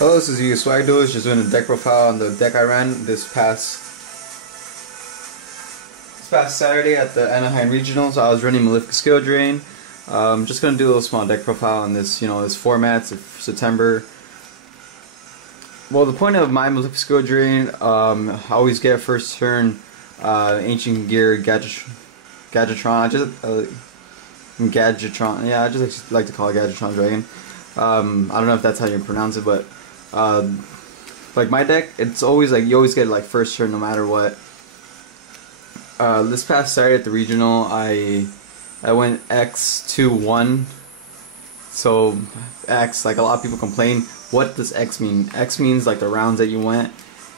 Hello, this is Yugiohswagduelist, just doing a deck profile on the deck I ran this past Saturday at the Anaheim Regionals. I was running Malefic Skill Drain. Just gonna do a little small deck profile on this, this format. It's September. Well, the point of my Malefic Skill Drain, I always get first turn Ancient Gear Gadjiltron. Gadjiltron. Yeah, I just like to call it Gadjiltron Dragon. I don't know if that's how you pronounce it, but like my deck, it's always like you always get like first turn no matter what. This past Saturday at the regional, I went X2-1. So X, like a lot of people complain, what does X mean? X means like the rounds that you went,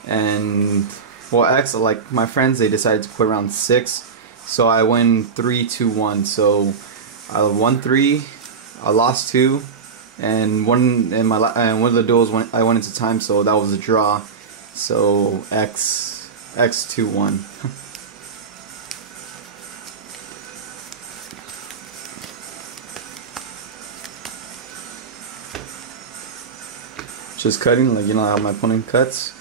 and well, X, like my friends, they decided to put round 6, so I went 3-2-1. So I won 3, I lost 2. And one of the duels I went into time, so that was a draw. So X2-1. Just cutting, like how my opponent cuts,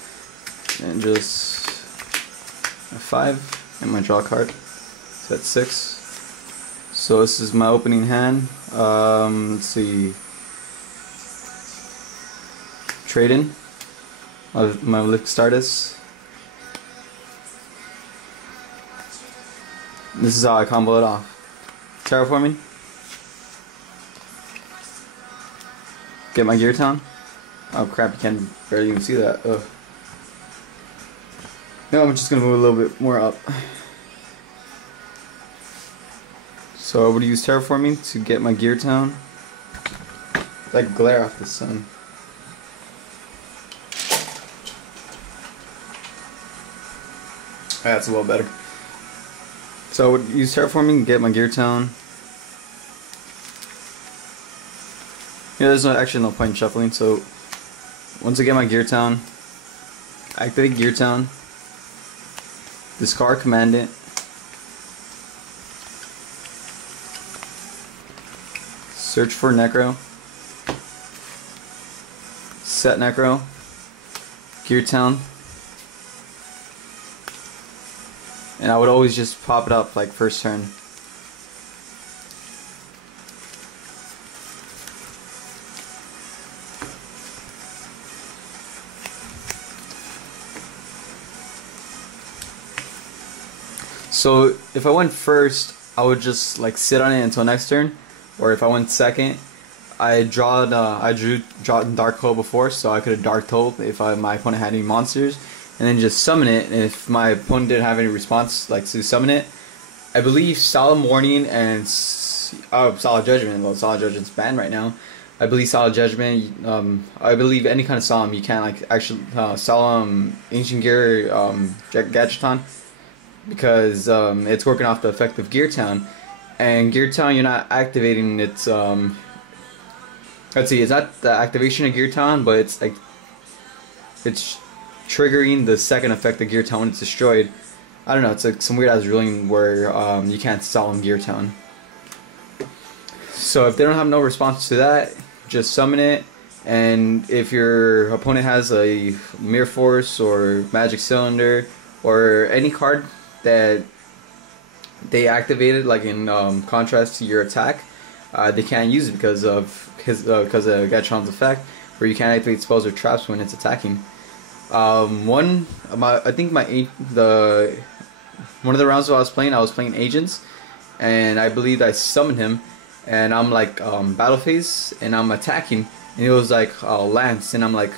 and just a 5 and my draw card. So that's 6. So this is my opening hand. Let's see. Trade in of my Malefic Stardust. This is how I combo it off. Terraforming. Get my Gear Town. Oh crap, you can barely even see that. Ugh. Now I'm just gonna move a little bit more up. So I would use Terraforming to get my Gear Town. Like glare off the sun. That's a little better. So I would use Terraforming to get my Gear Town. Yeah, there's actually no point in shuffling. So once I get my Gear Town, activate Gear Town, discard Commandant, search for Necro, set Necro, Gear Town. And I would always just pop it up like first turn. So if I went first, I would just like sit on it until next turn. Or if I went second, I drew Dark Hole before, so I could have Dark Hole if my opponent had any monsters. And then just summon it, and if my opponent didn't have any response, like to summon it, I believe Solemn Warning and Solid Judgment. Well, Solid Judgment's banned right now. I believe Solid Judgment. I believe any kind of Solemn you can't like actually Solemn Ancient Gear Gadjiltron, because it's working off the effect of Gear Town, and Gear Town you're not activating its let's see, it's not the activation of Gear Town, but it's like it's triggering the second effect of Gear Town when it's destroyed. I don't know, it's like some weird ass ruling where you can't Solemn Gear Town. So if they don't have no response to that, just summon it, and if your opponent has a Mirror Force or Magic Cylinder or any card that they activated like in contrast to your attack, they can't use it because of Gadjiltron's effect, where you can't activate spells or traps when it's attacking. One of the rounds that I was playing Agents, and I believe I summoned him, and I'm like battle phase, and I'm attacking, and it was like Lance, and I'm like,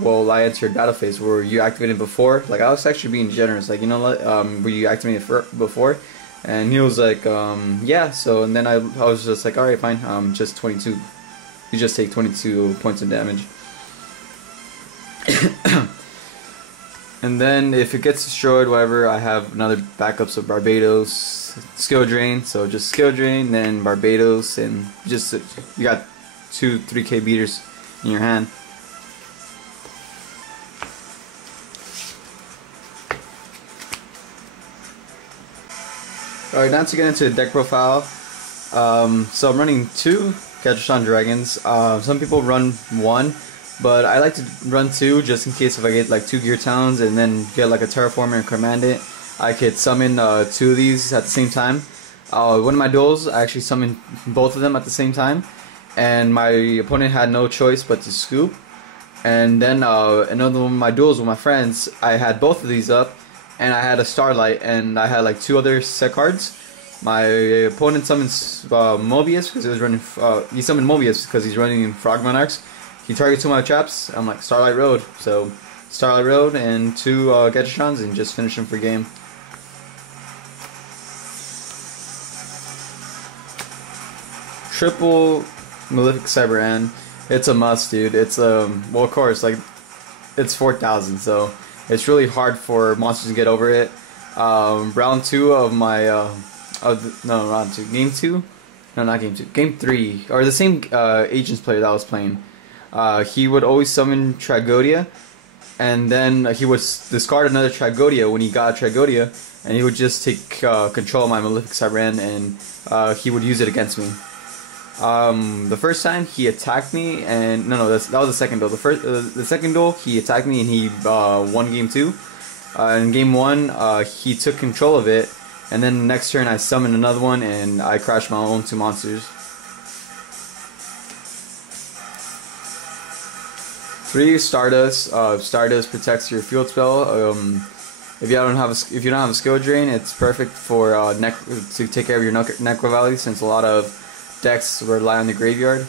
well, I entered battle phase. Were you activated before? Like I was actually being generous, like were you activated before? And he was like, yeah. So and then I was just like, alright, fine. Just 22. You just take 22 points of damage. And then if it gets destroyed, whatever, I have another backups of Barbados, Skill Drain, so just Skill Drain, then Barbados, and just you got 2-3k beaters in your hand. Alright, now to get into the deck profile. So I'm running 2 Gadjiltron Dragons. Some people run 1. but I like to run 2 just in case if I get like 2 gear talons and then get like a terraformer and command it, I could summon 2 of these at the same time. One of my duels, I actually summoned both of them at the same time, and my opponent had no choice but to scoop. And then another one of my duels with my friends, I had both of these up, and I had a Starlight, and I had like 2 other set cards. My opponent summons Mobius because he was running. He summoned Mobius because he's running Frog Monarchs. He targets 2 of my traps. I'm like Starlight Road, so Starlight Road and 2 Gadjiltrons and just finish him for game. Triple Malefic Cyberan. It's a must, dude. It's well, of course, like it's 4,000, so it's really hard for monsters to get over it. Round 2 of my no, round 2, game 2, no, not game 2, game 3, or the same Agents player that I was playing. He would always summon Tragodia, and then he would discard another Tragodia when he got a Tragodia, and he would just take control of my Malefic Cyberan, and he would use it against me. The first time he attacked me, and that was the second duel. The second duel he attacked me and he won game 2. In game 1, he took control of it, and then next turn I summoned another one and I crashed my own 2 monsters. 3 Stardust. Stardust protects your field spell. If you don't have a skill drain, it's perfect for to take care of your Necro Valley, since a lot of decks rely on the graveyard.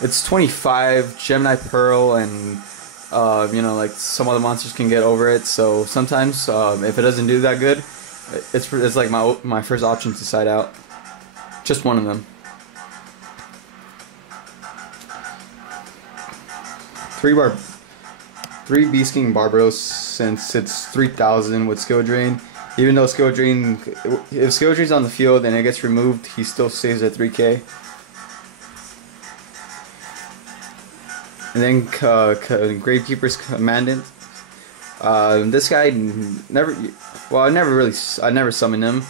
It's 25 Gemini Pearl, and like some other monsters can get over it. So sometimes if it doesn't do that good, it's like my first option to side out. Just one of them. 3 Beast King Barbaros, since it's 3,000 with skill drain. Even though skill drain, if skill drain's on the field and it gets removed, he still stays at 3k. And then Gravekeeper's Commandant. This guy I never summon him.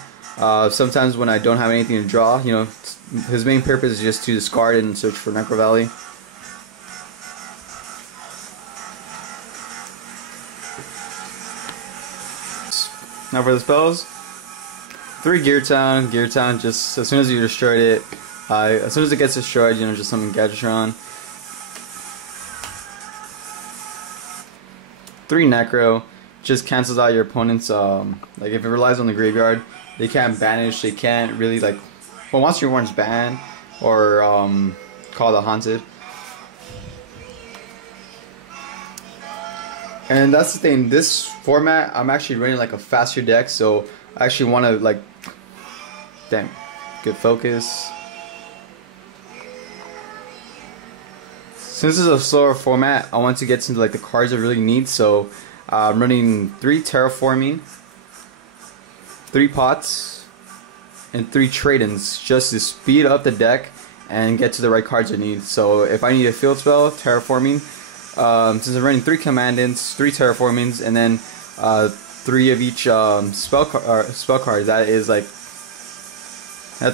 Sometimes when I don't have anything to draw, his main purpose is just to discard and search for Necro Valley. Now for the spells, 3 Gear Town, just as soon as you destroyed it, as soon as it gets destroyed, just summon Gadjiltron. 3 Necro, just cancels out your opponent's, like if it relies on the graveyard, they can't banish, they can't really once your one's banned, or Call the Haunted. And that's the thing, this format, I'm actually running like a faster deck, so I actually want to damn, good focus. Since this is a slower format, I want to get to the cards I really need, so I'm running 3 Terraforming, 3 Pots, and 3 Trade-ins, just to speed up the deck and get to the right cards I need. So if I need a field spell, Terraforming. Since I'm running 3 Commandants, 3 Terraformings, and then 3 of each spell card, that's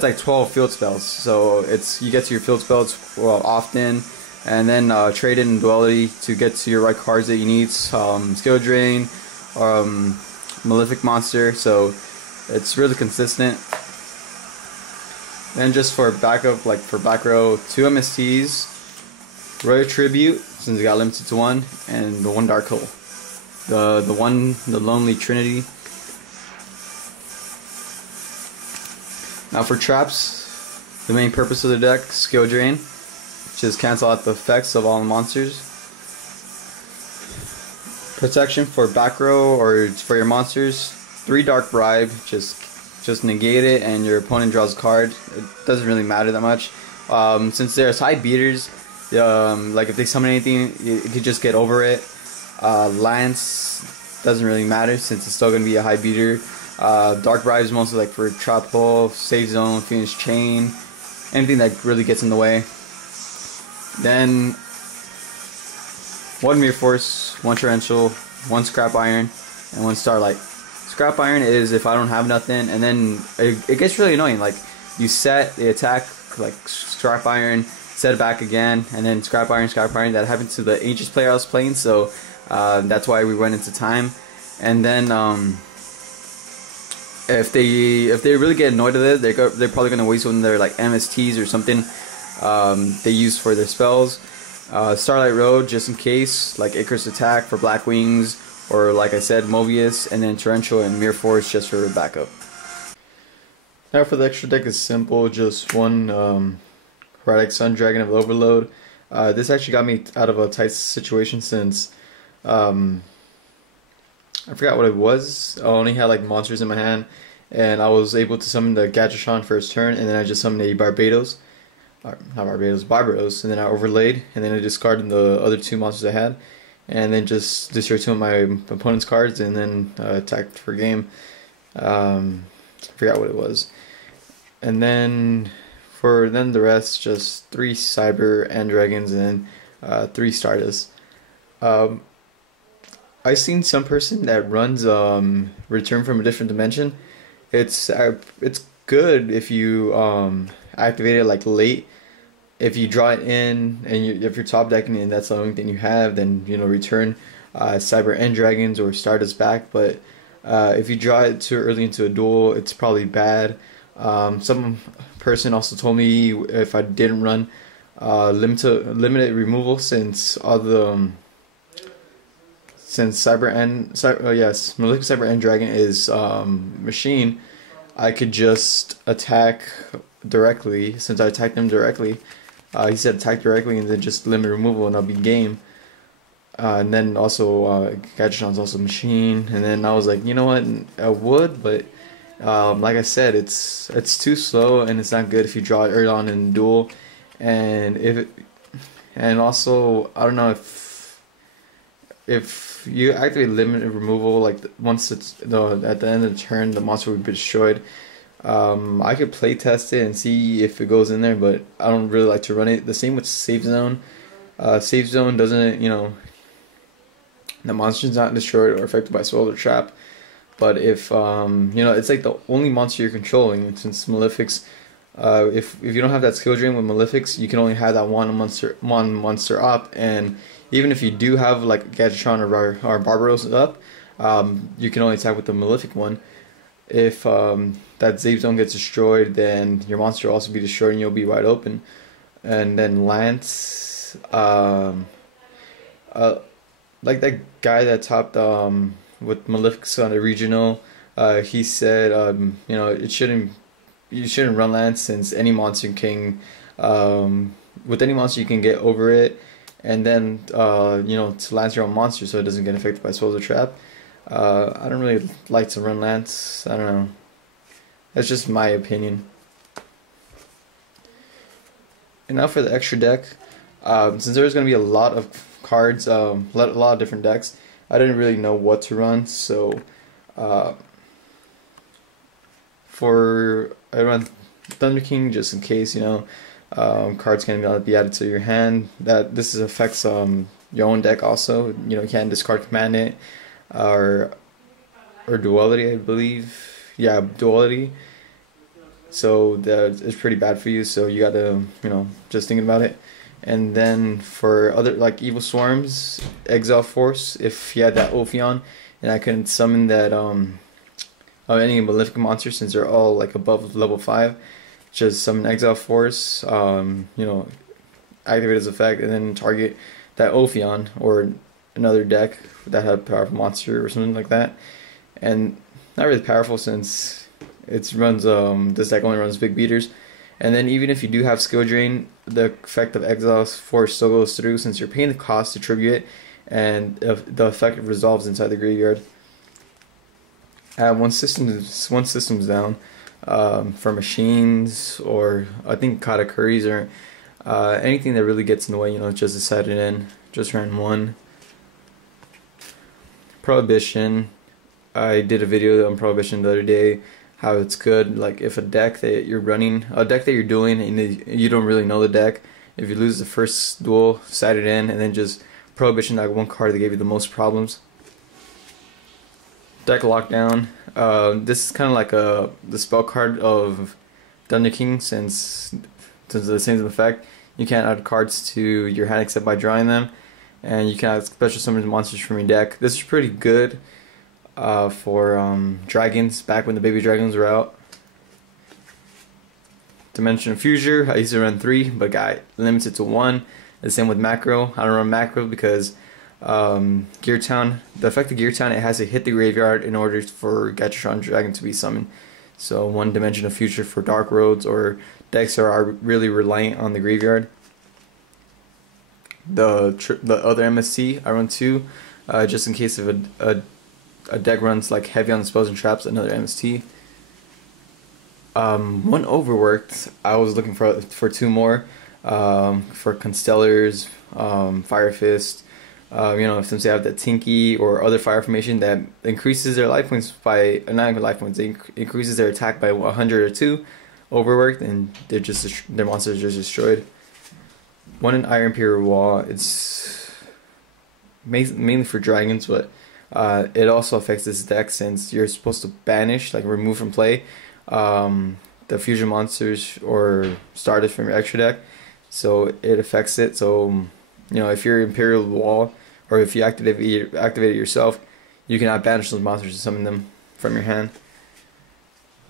like 12 field spells. So you get to your field spells often, and then trade in duality to get to your right cards that you need. Skill Drain, Malefic Monster. So it's really consistent. Then just for backup, for back row, 2 MSTs, Royal Tribute, since it got limited to 1, and the 1 Dark Hole. The Lonely Trinity. Now for traps, the main purpose of the deck, Skill Drain, just cancel out the effects of all the monsters. Protection for back row or for your monsters, 3 Dark Bribe, just negate it and your opponent draws a card. It doesn't really matter that much. Since there's high beaters, if they summon anything, you could just get over it. Lance doesn't really matter since it's still going to be a high beater. Dark Bribe is mostly for Trap Hole, Safe Zone, Phoenix Chain, anything that really gets in the way. Then 1 Mirror Force, 1 Torrential, 1 Scrap Iron, and 1 Starlight. Scrap Iron is if I don't have nothing, and then it gets really annoying. You set the attack, Scrap Iron, set it back again, and then scrap iron. That happened to the Ancients player I was playing, so that's why we went into time. And then if they really get annoyed at it, they're probably gonna waste one of their like MSTs or something they use for their spells. Starlight Road, just in case, like Icarus Attack for Black Wings, or like I said, Mobius, and then Torrential and Mirror Force just for backup. Now for the extra deck is simple, just one Heraldic Sun Dragon of Overload. This actually got me out of a tight situation since I forgot what it was. I only had like monsters in my hand, and I was able to summon the Gadjiltron first turn, and then I just summoned a Barbados, Barbaros, and then I overlaid, and then I discarded the other two monsters I had, and then just destroyed two of my opponent's cards, and then attacked for game. I forgot what it was. And then for the rest, just 3 Cyber and Dragons, and 3 Stardust. I've seen some person that runs Return from a Different Dimension. It's good if you activate it like late. If you draw it in, and if you're top decking it and that's the only thing you have, then return Cyber and Dragons or Stardust back. But if you draw it too early into a duel, it's probably bad. Some person also told me if I didn't run limited removal, since all the since Malefic Cyber and Dragon is machine, I could just attack directly. Since I attacked them directly, he said attack directly and then just limit removal and I'll be game. And then also Gadjiltron's also machine, and then I was like, you know what, I would, but like I said, it's too slow and it's not good if you draw it early on in the duel. And also I don't know if you activate limited removal, like once it's at the end of the turn, the monster will be destroyed. I could play test it and see if it goes in there, but I don't really like to run it. The same with Safe Zone. Safe Zone doesn't, the monster's not destroyed or affected by spell or trap. But if it's like the only monster you're controlling, since Malefics. If you don't have that skill drain with Malefics, you can only have that one monster up, and even if you do have like Gadjiltron or Barbaros up, you can only attack with the Malefic one. If that Safe Zone gets destroyed, then your monster will also be destroyed and you'll be wide open. And then Lance, like that guy that topped with Malefic on the regional, he said you shouldn't run Lance, since any monster can with any monster you can get over it, and then to Lance your own monster so it doesn't get affected by spells or trap. I don't really like to run Lance. I don't know. That's just my opinion. And now for the extra deck. Since there's going to be a lot of cards, a lot of different decks, I didn't really know what to run. So I run Thunder King just in case, cards can be added to your hand. This affects your own deck also. You can't discard command it. Or duality, I believe. Yeah, duality. So it's pretty bad for you. So you gotta, just thinking about it. And then for other like Evil Swarms, Exile Force. If you had that Ophion, and I couldn't summon that any Malefic monster, since they're all like above level 5, just summon Exile Force. Activate its effect, and then target that Ophion or another deck that had powerful monster or something like that. And not really powerful, since it runs this deck only runs big beaters. And then even if you do have skill drain, the effect of Exile Force still goes through, since you're paying the cost to tribute it, and the effect resolves inside the graveyard. One system's down for machines, or I think Katakuris, or anything that really gets in the way, just decided in. Just ran 1. Prohibition. I did a video on Prohibition the other day, how it's good. Like if a deck that you're dueling, and you don't really know the deck, if you lose the first duel, side it in, and then just Prohibition, like one card that gave you the most problems. Deck Lockdown. This is kind of like the spell card of Thunder King, since the same effect. You can't add cards to your hand except by drawing them, and you can add special summon monsters from your deck. This is pretty good for dragons, back when the baby dragons were out. Dimension Fuser, I used to run 3, but got limited to 1. The same with Macro. I don't run Macro because Gear Town, the effect of Gear Town, it has to hit the graveyard in order for Gadjiltron Dragon to be summoned. So 1 Dimension of Future for Dark Roads or decks that are really reliant on the graveyard. The other MST, I run 2, just in case if a deck runs like heavy on spells and traps, another MST. 1 overworked. I was looking for 2 more, for Constellars, Fire Fist. You know, if since they have the Tinky or other fire formation that increases their life points by, not even life points, it increases their attack by 100 or 2, overworked, and their monsters are just destroyed. 1 in Iron Imperial Wall. It's mainly for dragons, but it also affects this deck since you're supposed to banish, like remove from play, the fusion monsters or starters from your extra deck. So it affects it. So you know, if you're Imperial Wall, or if you activate it yourself, you cannot banish those monsters and summon them from your hand.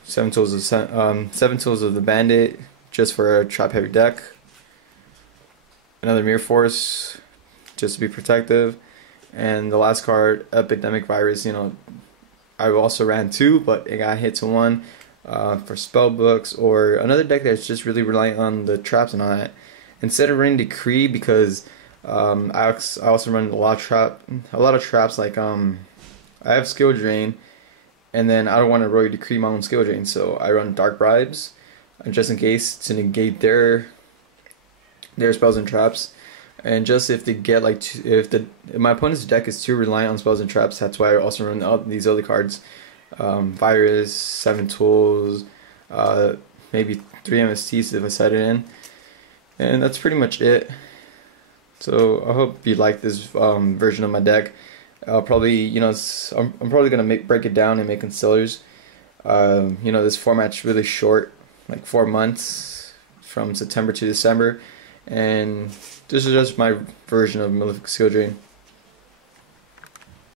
7 tools of the Bandit, just for a trap heavy deck. Another Mirror Force, just to be protective. And the last card, Epidemic Virus. You know, I also ran 2, but it got hit to 1 for spell books or another deck that's just really reliant on the traps and all that. Instead of running Decree, because I also run a lot of traps. Like I have Skill Drain, and then I don't want to really Decree my own Skill Drain, so I run Dark Bribes, just in case, to negate their spells and traps. And just if they get like if my opponent's deck is too reliant on spells and traps, that's why I also run these other cards. Virus, 7 tools, maybe 3 MSTs if I set it in, and that's pretty much it. So I hope you like this version of my deck. I'll probably, you know, I'm probably gonna break it down and make Constellars. You know, this format's really short, like 4 months from September to December, and this is just my version of Malefic Skill Drain.